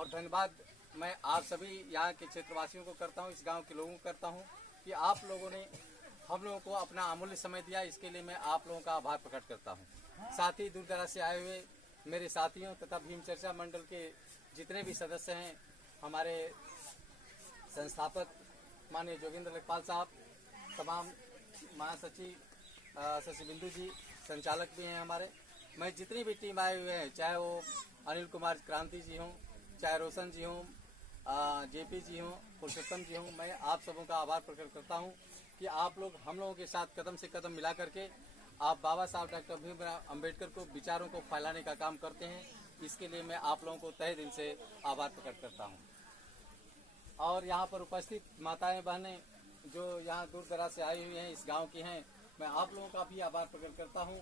और धन्यवाद मैं आप सभी यहाँ के क्षेत्रवासियों को करता हूँ, इस गांव के लोगों को करता हूँ कि आप लोगों ने हम लोगों को अपना अमूल्य समय दिया। इसके लिए मैं आप लोगों का आभार प्रकट करता हूँ। साथ ही दूर दराज से आए हुए मेरे साथियों तथा भीम चर्चा मंडल के जितने भी सदस्य हैं, हमारे संस्थापक माननीय जोगिंद्र लेखपाल साहब, तमाम महासचिव शशि बिंदु जी, संचालक भी हैं हमारे, मैं जितनी भी टीम आए हुए हैं, चाहे वो अनिल कुमार क्रांति जी हों, चाहे रोशन जी हों, जेपी जी हों, पुरुषोत्तम जी हों, मैं आप सबों का आभार प्रकट करता हूं कि आप लोग हम लोगों के साथ कदम से कदम मिला करके आप बाबा साहब डॉक्टर भीमराव अंबेडकर को विचारों को फैलाने का काम करते हैं। इसके लिए मैं आप लोगों को तहे दिल से आभार प्रकट करता हूँ। और यहाँ पर उपस्थित माताएं बहनें जो यहाँ दूर दराज से आई हुई हैं, इस गांव की हैं, मैं आप लोगों का भी आभार प्रकट करता हूँ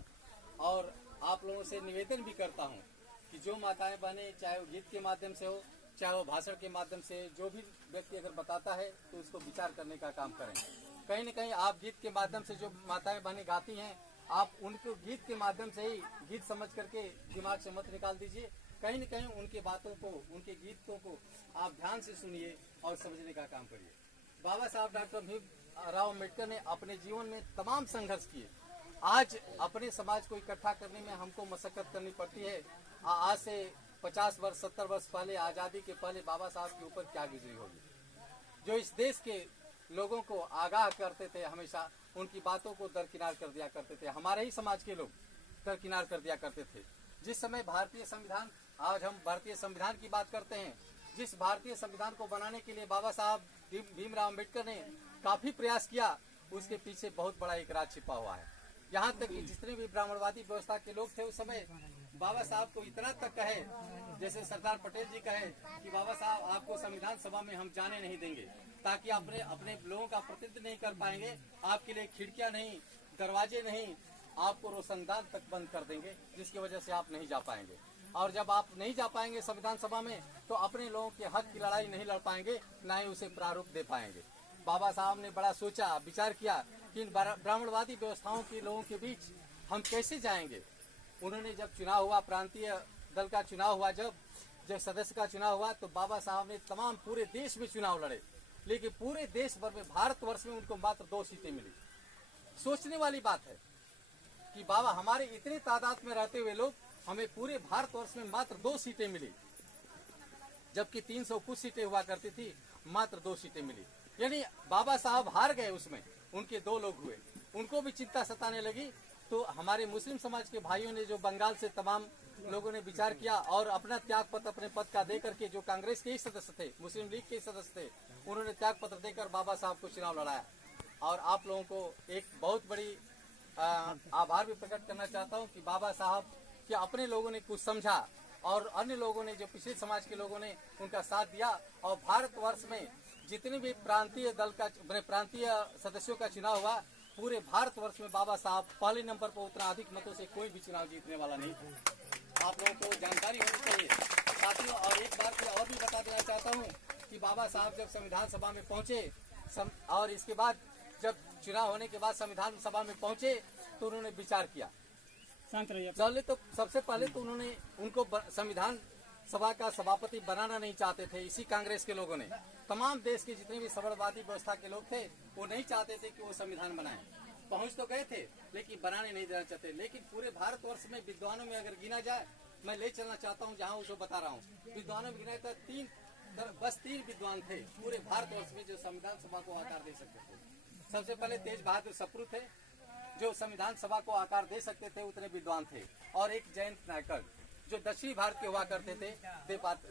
और आप लोगों से निवेदन भी करता हूँ कि जो माताएं बहनें, चाहे वो गीत के माध्यम से हो, चाहे वो भाषण के माध्यम से, जो भी व्यक्ति अगर बताता है तो उसको विचार करने का काम करें। कहीं न कहीं आप गीत के माध्यम से जो माताएं बहनें गाती हैं, आप उनको गीत के माध्यम से ही गीत समझ करके दिमाग से मत निकाल दीजिए। कहीं न कहीं उनके बातों को, उनके गीतों को आप ध्यान से सुनिए और समझने का काम करिए। बाबा साहब डॉक्टर भीमराव अम्बेडकर ने अपने जीवन में तमाम संघर्ष किए। आज अपने समाज को इकट्ठा करने में हमको मशक्कत करनी पड़ती है। आज से 50 वर्ष 70 वर्ष पहले, आज़ादी के पहले बाबा साहब के ऊपर क्या गुजरी होगी, जो इस देश के लोगों को आगाह करते थे, हमेशा उनकी बातों को दरकिनार कर दिया करते थे। हमारे ही समाज के लोग दरकिनार कर दिया करते थे। जिस समय भारतीय संविधान, आज हम भारतीय संविधान की बात करते हैं, जिस भारतीय संविधान को बनाने के लिए बाबा साहब भीमराव अम्बेडकर ने काफी प्रयास किया, उसके पीछे बहुत बड़ा एक राज छिपा हुआ है। यहाँ तक कि जितने भी ब्राह्मणवादी व्यवस्था के लोग थे उस समय, बाबा साहब को इतना तक कहे, जैसे सरदार पटेल जी कहे कि बाबा साहब आपको संविधान सभा में हम जाने नहीं देंगे, ताकि अपने लोगों का प्रतिनिधित्व नहीं कर पाएंगे, आपके लिए खिड़कियां नहीं, दरवाजे नहीं, आपको रोशनदान तक बंद कर देंगे, जिसकी वजह से आप नहीं जा पाएंगे। और जब आप नहीं जा पाएंगे संविधान सभा में, तो अपने लोगों के हक की लड़ाई नहीं लड़ पाएंगे, ना ही उसे प्रारूप दे पाएंगे। बाबा साहब ने बड़ा सोचा, विचार किया कि इन ब्राह्मणवादी व्यवस्थाओं के लोगों के बीच हम कैसे जाएंगे। उन्होंने जब चुनाव हुआ, प्रांतीय दल का चुनाव हुआ, जब सदस्य का चुनाव हुआ, तो बाबा साहब ने तमाम पूरे देश में चुनाव लड़े, लेकिन पूरे देश भर में, भारतवर्ष में उनको मात्र 2 सीटें मिली। सोचने वाली बात है कि बाबा हमारे इतने तादाद में रहते हुए लोग, हमें पूरे भारतवर्ष में मात्र 2 सीटें मिली, जबकि 300 कुछ सीटें हुआ करती थी, मात्र 2 सीटें मिली। यानी बाबा साहब हार गए, उसमें उनके 2 लोग हुए। उनको भी चिंता सताने लगी। तो हमारे मुस्लिम समाज के भाइयों ने, जो बंगाल से तमाम लोगों ने विचार किया और अपना त्याग पत्र अपने पद का दे करके, जो कांग्रेस के ही सदस्य थे, मुस्लिम लीग के ही सदस्य थे, उन्होंने त्याग पत्र देकर बाबा साहब को चुनाव लड़ाया। और आप लोगों को एक बहुत बड़ी आभार भी प्रकट करना चाहता हूँ कि बाबा साहब के अपने लोगों ने कुछ समझा और अन्य लोगों ने, जो पिछले समाज के लोगों ने, उनका साथ दिया। और भारतवर्ष में जितने भी प्रांतीय दल का, प्रांतीय सदस्यों का चुनाव हुआ, पूरे भारतवर्ष में बाबा साहब पहले नंबर पर, उतना अधिक मतों से कोई भी चुनाव जीतने वाला नहीं था। आप लोगों को जानकारी होनी चाहिए साथियों। और एक बार फिर और भी बता देना चाहता हूँ कि बाबा साहब जब संविधान सभा में पहुंचे और इसके बाद जब चुनाव होने के बाद संविधान सभा में पहुंचे, तो उन्होंने विचार किया। चले तो सबसे पहले तो उन्होंने उनको संविधान सभा का सभापति बनाना नहीं चाहते थे। इसी कांग्रेस के लोगों ने, तमाम देश के जितने भी समाजवादी व्यवस्था के लोग थे, वो नहीं चाहते थे कि वो संविधान बनाए। पहुंच तो गए थे, लेकिन बनाने नहीं देना चाहते। लेकिन पूरे भारतवर्ष में विद्वानों में अगर गिना जाए, मैं ले चलना चाहता हूँ जहाँ उसको बता रहा हूँ, विद्वानों में गिना तो बस 3 विद्वान थे पूरे भारतवर्ष में जो संविधान सभा को आकार दे सकते थे। सबसे पहले तेज बहादुर सप्रू थे, जो संविधान सभा को आकार दे सकते थे, उतने विद्वान थे। और एक जयंत नायकर, जो दक्षिणी भारत के हुआ करते थे,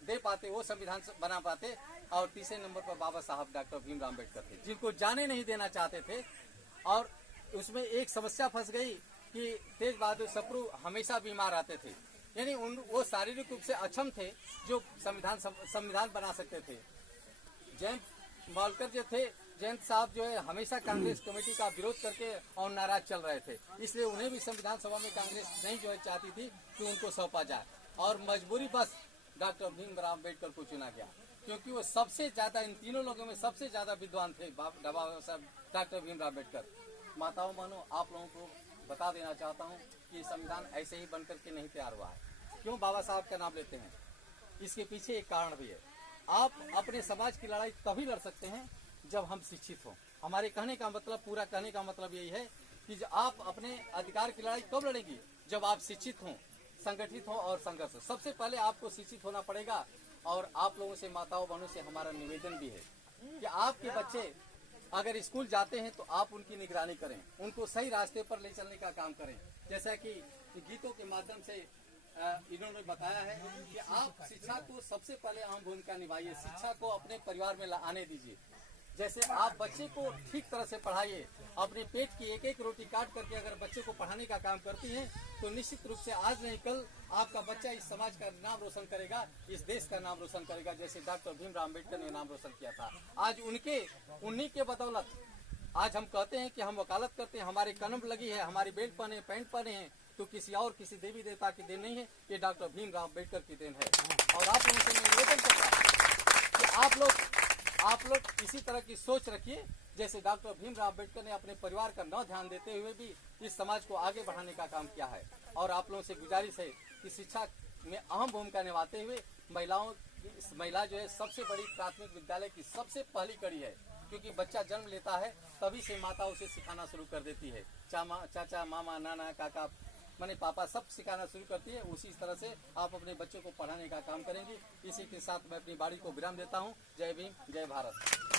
दे पाते वो संविधान बना पाते। और तीसरे नंबर पर बाबा साहब डॉक्टर भीमराव अम्बेडकर थे, जिनको जाने नहीं देना चाहते थे। और उसमें एक समस्या फंस गई कि तेज बहादुर सप्रू हमेशा बीमार रहते थे, यानी वो शारीरिक रूप से अक्षम थे जो संविधान बना सकते थे। जयंत मालकर जो थे, जयंत साहब जो है हमेशा कांग्रेस कमेटी का विरोध करके और नाराज चल रहे थे, इसलिए उन्हें भी संविधान सभा में कांग्रेस नहीं जो है चाहती थी कि उनको सौंपा जाए। और मजबूरी बस डॉक्टर भीमराव अम्बेडकर को चुना गया, क्योंकि वो सबसे ज्यादा, इन तीनों लोगों में सबसे ज्यादा विद्वान थे बाबा साहब डॉक्टर भीमराव अम्बेडकर। माताओं बहनों, आप लोगों को बता देना चाहता हूँ कि संविधान ऐसे ही बनकर के नहीं तैयार हुआ है। क्यों बाबा साहब का नाम लेते हैं? इसके पीछे एक कारण भी है। आप अपने समाज की लड़ाई तभी लड़ सकते हैं जब हम शिक्षित हों। हमारे कहने का मतलब, पूरा कहने का मतलब यही है कि आप अपने अधिकार की लड़ाई कब लड़ेंगी, जब आप शिक्षित हों, संगठित हों और संघर्ष हो। सबसे पहले आपको शिक्षित होना पड़ेगा। और आप लोगों से, माताओं बहनों से हमारा निवेदन भी है कि आपके बच्चे अगर स्कूल जाते हैं तो आप उनकी निगरानी करें, उनको सही रास्ते पर ले चलने का काम करें। जैसा कि गीतों के माध्यम से इन्होंने बताया है कि आप शिक्षा को सबसे पहले अहम भूमिका निभाइए, शिक्षा को अपने परिवार में आने दीजिए। जैसे आप बच्चे को ठीक तरह से पढ़ाइए, अपने पेट की एक एक रोटी काट करके अगर बच्चे को पढ़ाने का काम करती हैं तो निश्चित रूप से आज नहीं कल आपका बच्चा इस समाज का नाम रोशन करेगा, इस देश का नाम रोशन करेगा। जैसे डॉक्टर भीमराव अम्बेडकर ने नाम रोशन किया था, आज उन्हीं के बदौलत आज हम कहते हैं कि हम वकालत करते हैं, हमारे कलम लगी है, हमारी बेल्ट पहने, पैंट पहने हैं, तो किसी और किसी देवी देवता की देन नहीं है, ये डॉक्टर भीमराव अम्बेडकर की देन है। और आप लोगों से निवेदन करता हूं कि आप लोग इसी तरह की सोच रखिए, जैसे डॉक्टर भीमराव अम्बेडकर ने अपने परिवार का न ध्यान देते हुए भी इस समाज को आगे बढ़ाने का काम किया है। और आप लोगों से गुजारिश है कि शिक्षा में अहम भूमिका निभाते हुए महिला जो है सबसे बड़ी प्राथमिक विद्यालय की सबसे पहली कड़ी है, क्योंकि बच्चा जन्म लेता है तभी से माता उसे सिखाना शुरू कर देती है। चाचा, मामा, नाना, काका, माने पापा सब सिखाना शुरू करती है। उसी तरह से आप अपने बच्चों को पढ़ाने का काम करेंगे। इसी के साथ मैं अपनी बाड़ी को विराम देता हूँ। जय भीम, जय भारत।